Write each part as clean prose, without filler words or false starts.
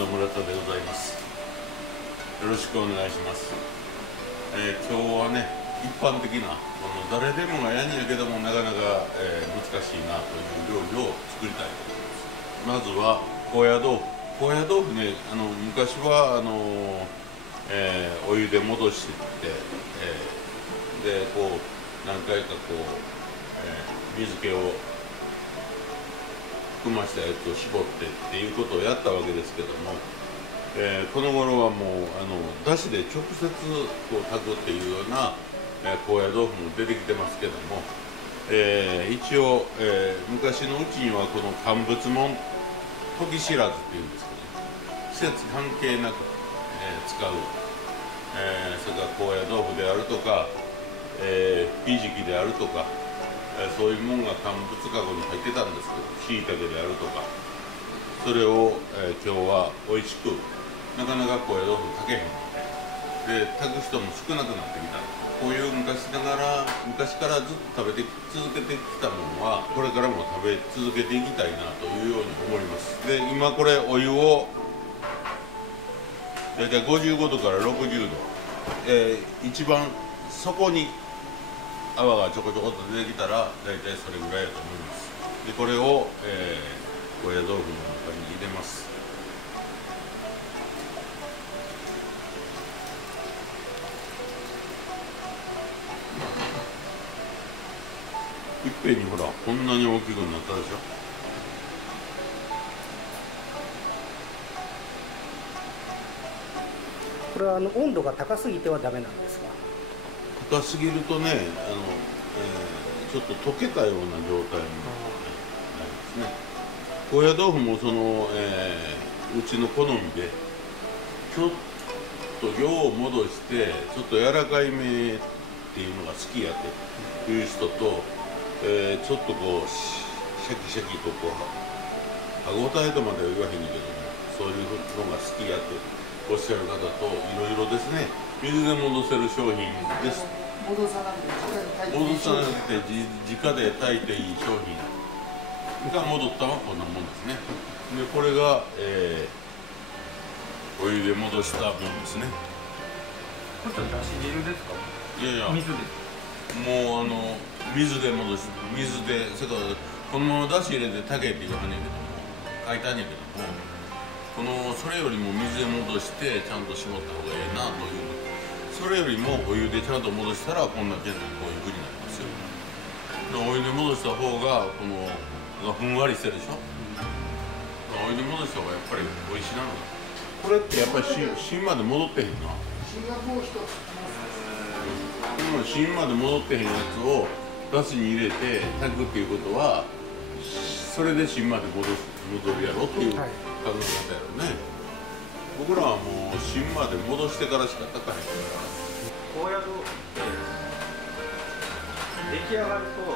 の村田でございます。よろしくお願いします。今日はね、一般的な誰でもがやんやけどもなかなか、難しいなという料理を作りたいと思います。まずは高野豆腐。高野豆腐ね、昔はお湯で戻していって、でこう何回かこう、水気を含ましたやつを絞ってっていうことをやったわけですけども、この頃はもうだしで直接こう炊くっていうような、高野豆腐も出てきてますけども、一応、昔のうちにはこの乾物もん時知らずっていうんですけど、季節関係なく、使う、それから高野豆腐であるとか、ひじきであるとか、そういうもんが乾物かごに入ってたんですけど、しいたけであるとか、それを、今日は美味しく、なかなか高野豆腐炊けへんので、炊く人も少なくなってきた。こういう昔からずっと食べて続けてきたものはこれからも食べ続けていきたいなというように思います。で今これお湯をだいたい55度から60度、一番底に泡がちょこちょこっと出てきたらだいたいそれぐらいだと思います。でこれを、高野豆腐の中に入れます。いっぺんにほらこんなに大きくなったでしょ。これは温度が高すぎてはダメなんですか？高すぎるとね、ちょっと溶けたような状態になりますね。高野豆腐もうちの好みでちょっと量を戻してちょっと柔らかいめっていうのが好きやという人と、ちょっとこうシャキシャキとこう歯ごたえとまでは言わへんねんけども、そういうのが好きやとおっしゃる方といろいろですね。水で戻せる商品です。戻さなくて直で炊いていい商品が戻ったのはこんなもんですね。でこれが、お湯で戻したもんですね。これだし汁ですか？いやいや、水です。もう水で戻し水でそれからこのままだし入れて炊けって言わはんねんけども書いてあんねんけども、それよりも水で戻してちゃんと絞った方がええなというの。それよりもお湯でちゃんと戻したらこんなけんこういう風になりますよ。お湯で戻した方がふんわりしてるでしょ。お湯で戻した方がやっぱり美味しいなの。これってやっぱり芯まで戻ってへんな。芯がもう一つ芯まで戻ってへんやつをだしに入れて炊くっていうことはそれで芯まで戻るやろっていう考え方やろね。僕らはもう芯まで戻してからしか炊かへんから。高野豆腐って出来上がるとも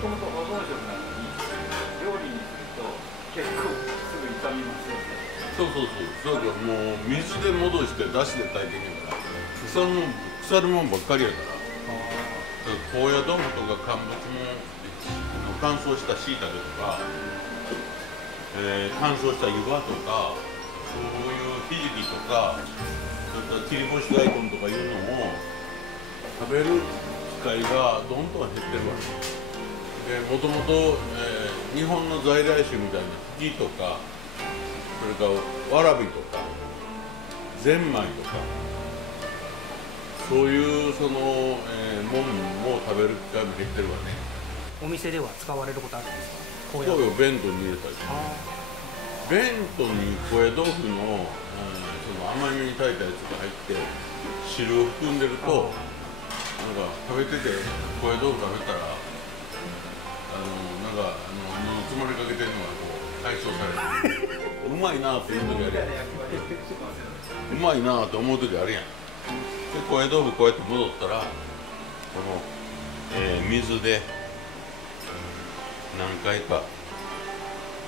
ともと保存食なのに料理にすると結構すぐ傷みますよね。そうだからもう水で戻してだしで炊いてんねんから腐るもんばっかりやから。高野豆腐とか乾物も乾燥したしいたけとか、乾燥した湯葉とかそういうひじきとかそれから切り干し大根とかいうのも食べる機会がどんどん減ってるわけで、もともと日本の在来種みたいなフキとかそれからわらびとかゼンマイとかそういうもんも食べる機会も減ってるわね。お店では使われることあるんですか？そうよ、弁当に入れたりとか。弁当に高野豆腐の、甘めに炊いたやつが入って汁を含んでるとなんか食べてて高野豆腐食べたらなんか喉詰まりかけてるのがこう解消されるうまいなっていう時あるやん。うまいなって思う時あるやん。で高野豆腐こうやって戻ったらこの、水で何回か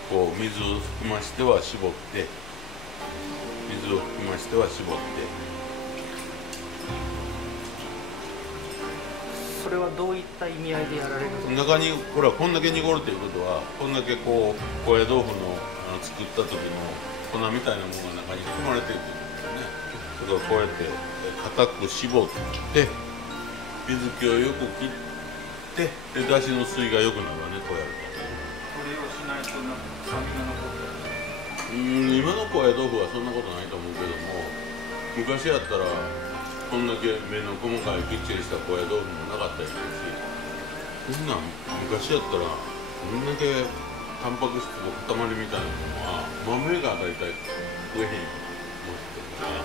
こう水を含ましては絞って水を含ましては絞って。それはどういった意味合いでやられるんですか？中にほらこんだけ濁るということはこんだけこう高野豆腐の作った時の粉みたいなものが中に含まれているんですよね。だからこうやって固く絞って水気をよく切ってでだしの水が良くなるわね、こうやると。それをしないとなんか臭みが残る。今の高野豆腐はそんなことないと思うけども、昔やったらこんだけ目の細かいきっちりした高野豆腐もなかったりするし、そんなん昔やったらこんだけタンパク質の塊みたいなのは豆が大体上辺に持ってるから、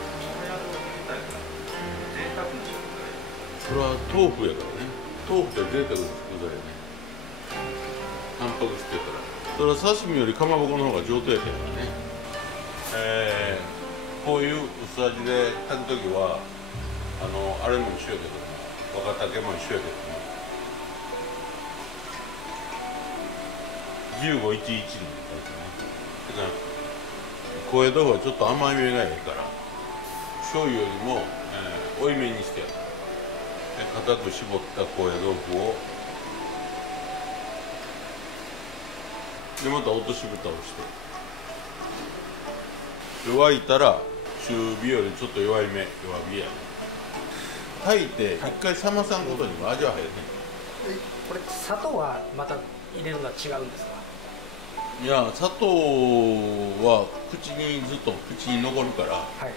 それは豆腐やからね。豆腐って贅沢な食材やね。タンパク質やから。それは刺身よりかまぼこの方が上等やけどね。こういう薄味で炊くときはあれも一緒やけども、若竹も一緒やけども1511のやつね。だから高野豆腐はちょっと甘いめがええから醤油よりも、多いめにしてやる。固く絞った高野豆腐をでまた落とし蓋をして沸いたら中火よりちょっと弱火やね。炊いて一回冷まさんことにも味は入るね。これ砂糖はまた入れるのは違うんですか？いや、砂糖はずっと口に残るから、はい、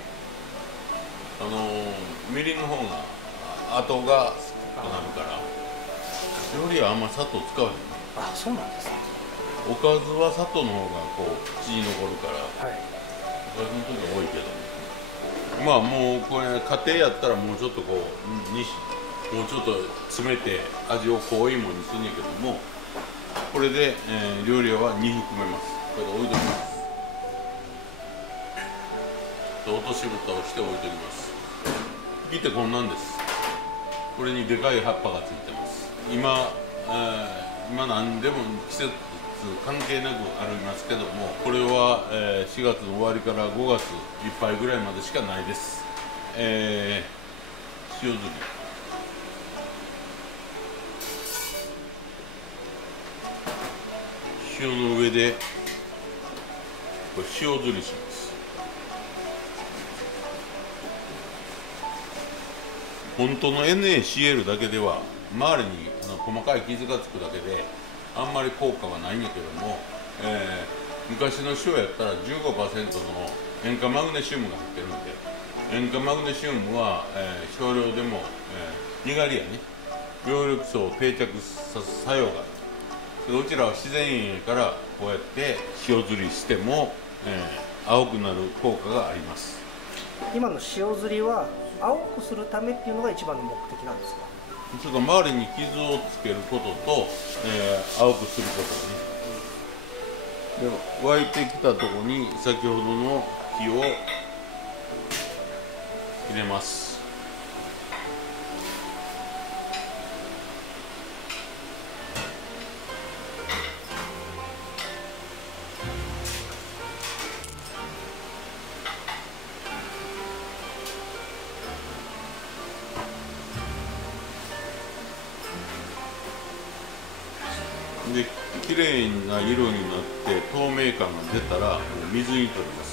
みりんの方が後が少なるから料理はあんま砂糖使わへんね。あ、そうなんですね。おかずは砂糖の方がこう口に残るから、はい、おかずの時は多いけど、まあもうこれ家庭やったらもうちょっとこうもうちょっと詰めて味を濃いものにするんやけども、これで、料理は2含めます。これで置いときます。落とし蓋をして置いときます。見てこんなんです。これにでかい葉っぱがついてます。今何でも季節関係なくありますけども、これは、4月の終わりから5月いっぱいぐらいまでしかないです。塩漬け。塩の上でこれ塩ずりします。本当の NaCl だけでは周りに細かい傷がつくだけであんまり効果はないんやけども、昔の塩やったら 15% の塩化マグネシウムが入ってるので、塩化マグネシウムは、少量でも、にがりやね、葉緑素を定着さす作用がある。うちらは自然塩やからこうやって塩ずりしても、青くなる効果があります。今の塩ずりは青くするためっていうのが一番の目的なんですか？ちょっと周りに傷をつけることと、青くすることね。で沸いてきたところに先ほどの火を入れます。で綺麗な色になって透明感が出たらもう水に取ります。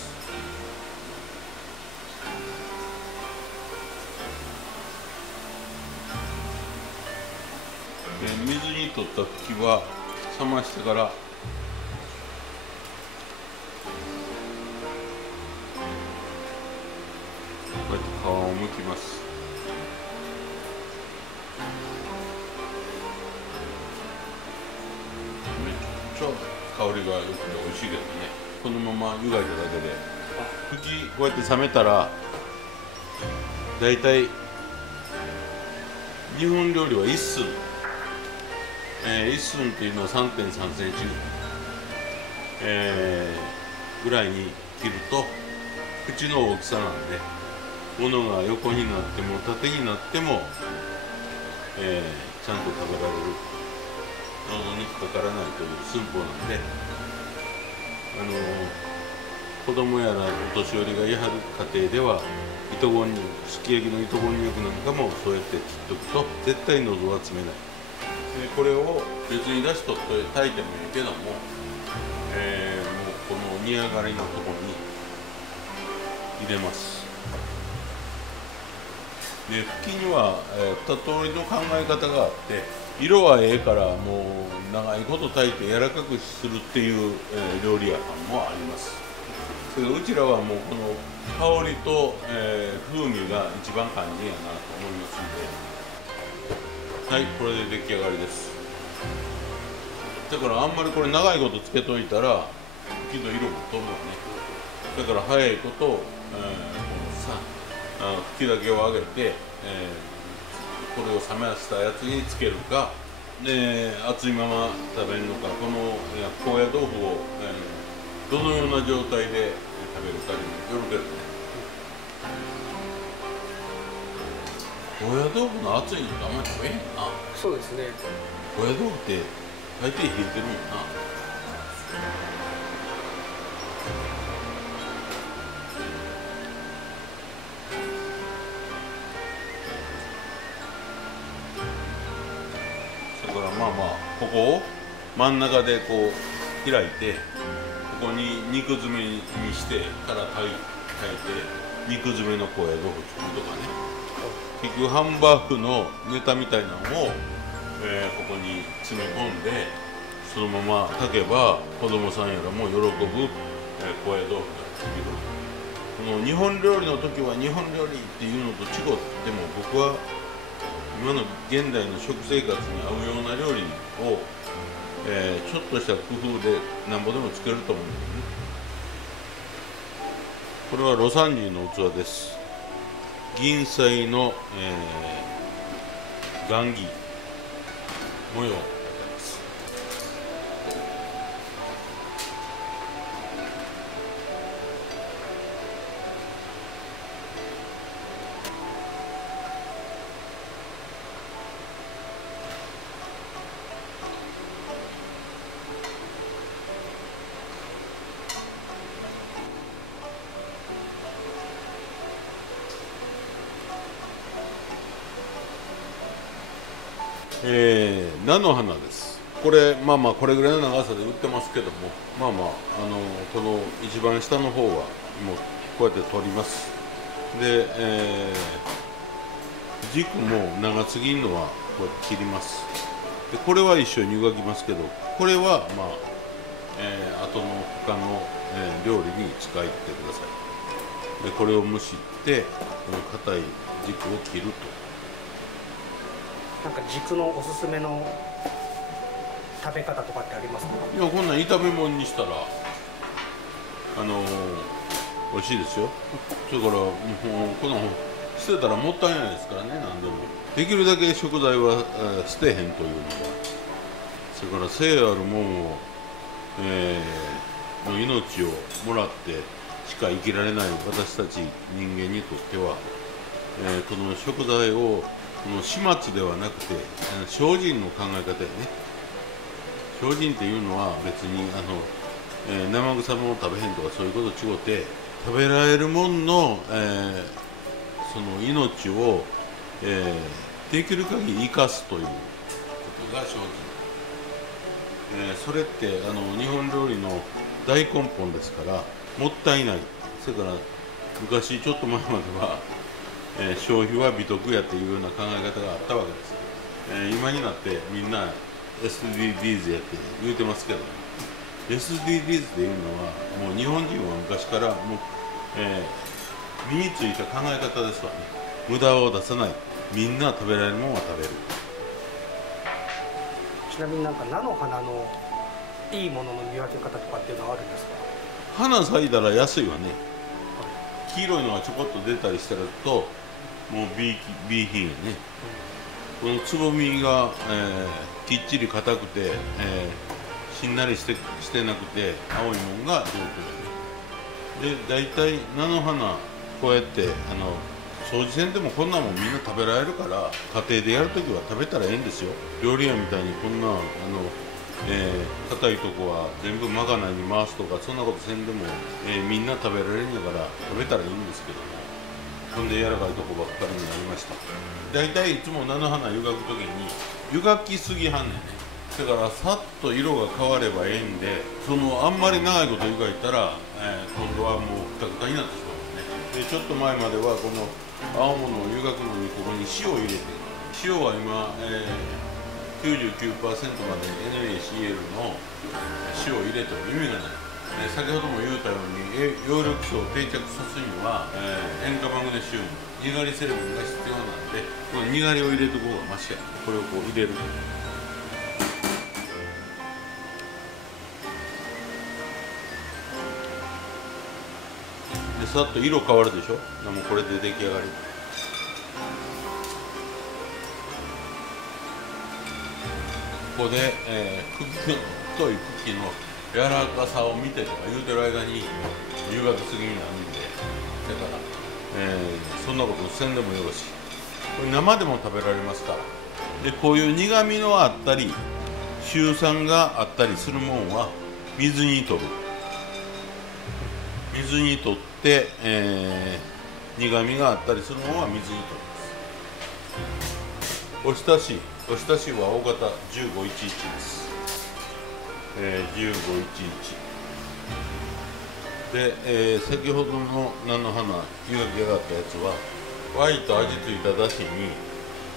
で水に取った茎は冷ましてからこうやって皮を剥きます。香りが良くて美味しいけどね。このまま湯がいただけで茎こうやって冷めたらだいたい日本料理は1寸、1寸っていうのは 3.3 センチ、ぐらいに切ると口の大きさなんで物が横になっても縦になっても、ちゃんと食べられる。喉にかからないという寸法なんで、子供やらお年寄りがいはる家庭では糸こんにゃく、すき焼きの糸こんにゃくなんかもそうやって切っとくと絶対喉は詰めない。でこれを別に出しとって炊いてもいいけども、もうこの煮上がりのところに入れます。でふきには、2通りの考え方があって、色はええからもう長いこと炊いて柔らかくするっていう、料理屋さんもあります。けどうちらはもうこの香りと、風味が一番肝心やなと思いますので、はい、これで出来上がりです。だからあんまりこれ長いことつけといたらふきの色も飛ぶわね。だから早いこと、このさふきだけを揚げて、これを冷ましたやつにつけるか、熱いまま食べるのか、この高野豆腐を、どのような状態で食べるかにもよるけどね。高野豆腐の熱いのってあんまり食べへんな。そうですね。高野豆腐って大抵冷えてるもんな。だからまあまあここを真ん中でこう開いて、ここに肉詰めにしてから炊いて肉詰めの高野豆腐作るとかね。結局ハンバーグのネタみたいなのを、ここに詰め込んでそのまま炊けば子供さんやらも喜ぶ、高野豆腐ができる。この日本料理の時は日本料理っていうのと違っても、僕は今の現代の食生活に合うような料理を、ちょっとした工夫でなんぼでも作れると思うんですね。これは魯山人の器です。銀彩の、雁木模様。菜の花です。これまあまあこれぐらいの長さで売ってますけども、まあまあこの一番下の方はもうこうやって取ります。で、軸も長すぎんのはこうやって切ります。でこれは一緒に湯がきますけど、これはまあ、後の他の、料理に使いってください。でこれを蒸してこの硬い軸を切ると。なんか軸のおすすめの食べ方とかってありますか？いや、こんなん炒め物にしたら美味しいですよ。だからもうこの捨てたらもったいないですからね。何でもできるだけ食材は、捨てへんというのが、それから生あるもんを、の命をもらってしか生きられない私たち人間にとっては、この食材をこの始末ではなくて精進の考え方やね。精進っていうのは別に生臭ものを食べへんとかそういうこと違うて、食べられるもんの、その命を、できる限り生かすということが精進。それって日本料理の大根本ですから、もったいない。それから昔ちょっと前までは消費は美徳やっていうような考え方があったわけです。今になってみんな SDGs やって言うてますけど、SDGs っていうのはもう日本人は昔からもう、身についた考え方ですわね。無駄を出さない、みんな食べられるものは食べる。ちなみになんか菜の花のいいものの見分け方とかっていうのはあるんですか？花咲いたら安いわね。黄色いのがちょこっと出たりしたらともう B 品やね。このつぼみが、きっちり硬くて、しんなりしてなくて青いもんが上等やね。で大体菜の花こうやって掃除せんでもこんなもんみんな食べられるから、家庭でやるときは食べたらええんですよ。料理屋みたいにこんな硬いとこは全部まがないに回すとかそんなことせんでも、みんな食べられるんやから食べたらいいんですけども、ほんで柔らかいとこばっかりになりました。大体いつも菜の花湯がくときに湯がきすぎはんねんね。だからさっと色が変わればええんで、あんまり長いこと湯がいたら、今度はもうくたくたになってしまうでちょっと前まではこの青物湯がくのにここに塩を入れて、塩は今、99% まで NaCl の塩を入れても意味がない。先ほども言ったように葉緑素を定着させるには、塩化マグネシウム、にがり成分が必要なんで、このにがりを入れとく方がマシや。これをこう入れる。でさっと色変わるでしょ。もうこれで出来上がり。ここで、茎の太い茎の柔らかさを見てとか言うてる間に湯がくすぎになるんで、だから、そんなことせんでもよろしい。これ生でも食べられますから。でこういう苦みのあったり臭酸があったりするもんは水に取る。水に取って、苦みがあったりするものは水に取ります。おひたしは大型1511です。1511で、先ほどの菜の花湯がき上がったやつは沸いた味ついただしに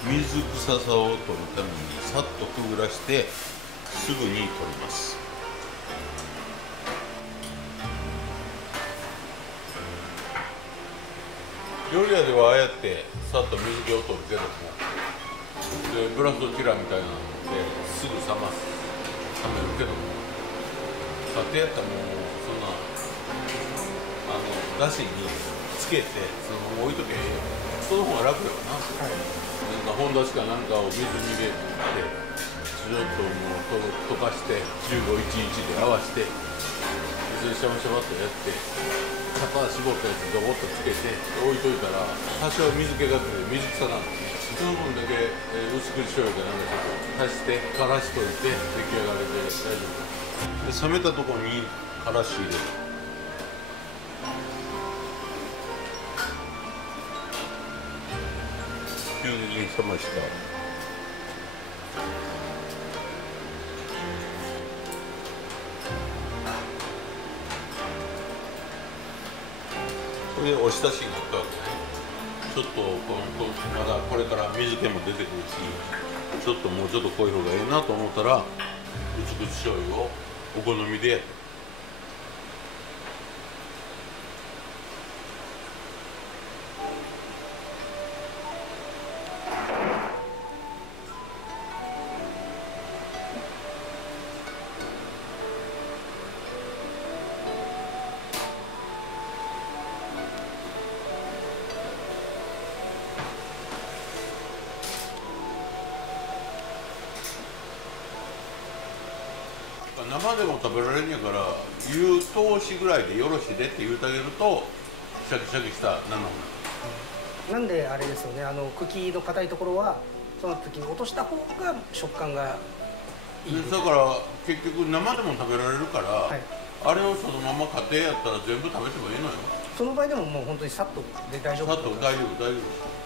水臭さを取るためにさっとくぐらしてすぐに取ります。料理屋ではああやってさっと水気を取るけども、でブラスドキラーみたいなのですぐ冷めるけども、家庭やったらもうそんなだしにつけてそのまま置いとけへんよ。その方が楽よな。はい、なんか本だしかなんかを水に入れてちょっともう溶かして1511で合わせて水にシャバシャバっとやって片絞ったやつドボッとつけて置いといたら多少水気が出て水草なんですね。その分だけ薄口醤油かなんかちょっと足してからしといて出来上がりで大丈夫。で冷めたところにからし入れる。急に冷ました。これでおひたしになったわけね。ちょっとまだこれから水気も出てくるし、ちょっともうちょっと濃い方がいいなと思ったら薄口醤油をお好みで生でも食べられるんやから湯通しぐらいでよろしいでって言うてあげるとシャキシャキした菜の花なんであれですよね、茎の硬いところはその時に落とした方が食感がいいだから結局生でも食べられるから、はい、あれをそのまま家庭やったら全部食べてもいいのよ。その場合でももう本当にさっとで大丈夫。さっと大丈夫。